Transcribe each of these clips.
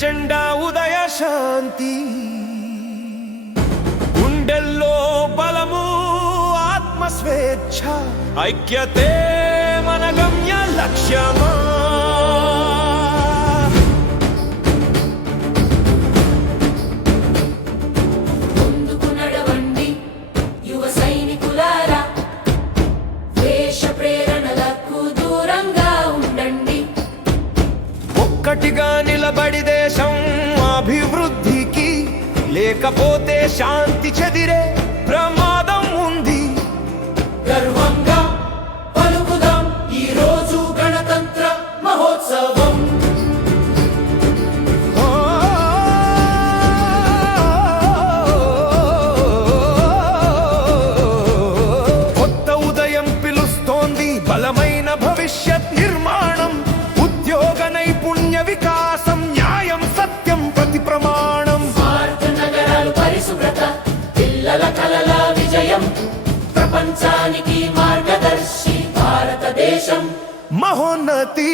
జెండా ఉదయ శాంతి గుండెల్లో బలము ఆత్మ స్వేచ్ఛ ఐక్యతే మన గమ్య లక్ష్యమా ముందుకు నడవండి యువ సైనికులారా దేశ ప్రేరణలకు దూరంగా ఉండండి ఒక్కటిగా నిలబడి దేశం అభివృద్ధికి లేకపోతే శాంతి చెదిరే ప్రమాదం ఉంది గర్వంగా పలుకుదాం ఈ రోజు గణతంత్ర మహోత్సవం కొత్త ఉదయం పిలుస్తోంది బలమైన భవిష్యత్ నిర్మాణం ఉద్యోగ నైపుణ్య వికాసం న్యాయం సత్యం ప్రతి ప్రమాణం స్మార్ట్ నగరాలు పరిశుభ్రత పిల్లల కలల విజయం ప్రపంచానికి మార్గదర్శి భారతదేశం మహోన్నతి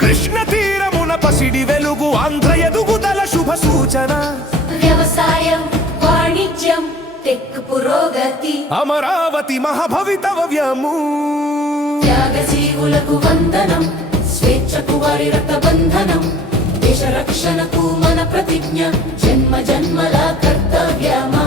కృష్ణ తీరమున పసిడి వెలుగు ఆంధ్ర ఎదుగుదల శుభ సూచన వ్యవసాయం వాణిజ్యం టెక్ పురోగతి అమరావతి మహాభవితవ్యము త్యాగజీవులకు వందనం స్వేచ్ఛకు వారి రక్తబంధనం దేశ రక్షణకు మన ప్రతిజ్ఞ జన్మ జన్మల కర్తవ్యమా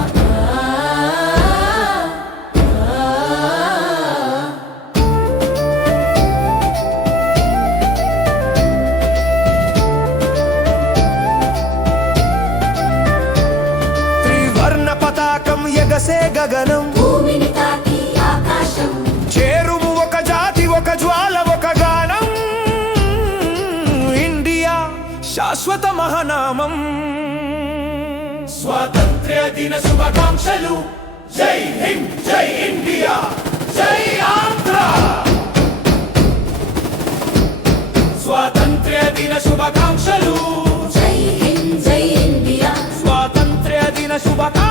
త్రివర్ణ పతాకం ఎగసే గగనం భూమిని తాకి ఆకాశం చేరువు ఒక జాతి ఒక జ్వాల ఒక గానం ఇండియా శాశ్వత మహానామం స్వాతంత్ర్య దిన శుభాకాంక్షలు జై హింద్ జై ఇండియా జై ఆంధ్ర స్వాతంత్ర్య దిన శుభాకాంక్షలు జై హింద్ జై ఇండియా స్వాతంత్ర్య దిన శుభాకాంక్షలు